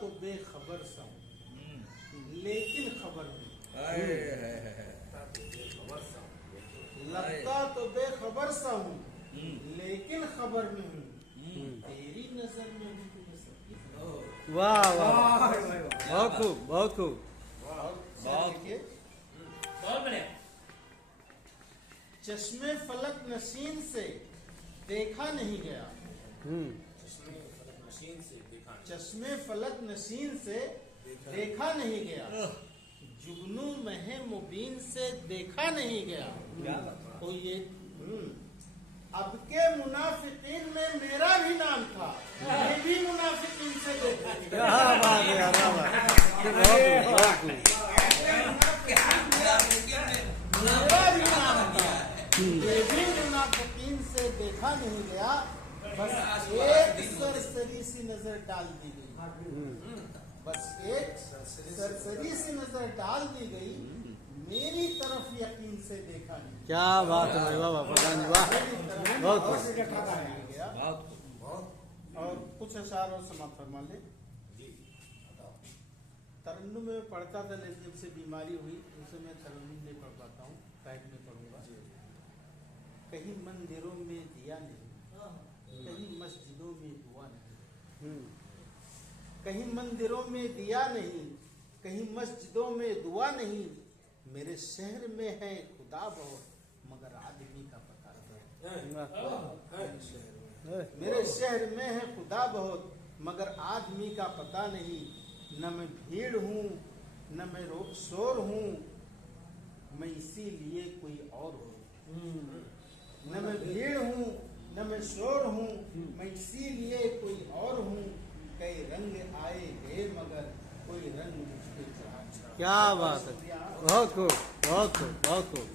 तो बेखबर सा हूँ लेकिन खबर नहीं, लगता तो बेखबर सा हूँ लेकिन खबर नहीं, तेरी नजर में भी तुम्हें सबकी। वाह वाह, बहुत खूब बहुत खूब। बहुत बढ़िया। चश्मे फलक नशीन से देखा नहीं गया, चश्मे फलक नशीन से देखा नहीं गया, जुगनू महे मुबीन से देखा नहीं गया। तो ये अब के मुनाफिकीन में मेरा भी नाम था, मैं भी मुनाफिकीन से देखा नहीं गया। क्या बात है, क्या बात है, बहुत खूब। मेरा भी नाम था, ये भी मुनाफिकीन से देखा नहीं गया। बस एक सरसरी सी नजर डाल दी गई, बस एक सरसरी सी नजर डाल दी गई, मेरी तरफ यकीन से देखा नहीं। क्या बात है भाई, वाह प्रधान जी, वाह बहुत खूब। और कुछ अशार और समाप्त फरमा ले। तरन्नुम में पढ़ता था, लेकिन जब से बीमारी हुई उसे मैं तरन्नुम नहीं पढ़ पाता हूँ, टाइप में पढ़ूंगा। कहीं मंदिरों में दिया नहीं, कहीं मस्जिदों में दुआ नहीं, कहीं मंदिरों में दिया नहीं, कहीं मस्जिदों में दुआ नहीं। मेरे शहर में है खुदा बहुत, मगर आदमी का पता नहीं। मेरे शहर में है खुदा बहुत, मगर आदमी का पता नहीं। न मैं भीड़ हूँ न मैं शोर हूँ, मैं इसीलिए कोई और हूँ। न मैं भीड़ हूँ न मैं शोर हूँ, मैं इसीलिए कोई और हूँ। कई रंग आए गए मगर कोई रंग मुझ पे चढ़ा। क्या बात है, बहुत खूब बहुत खूब बहुत खूब।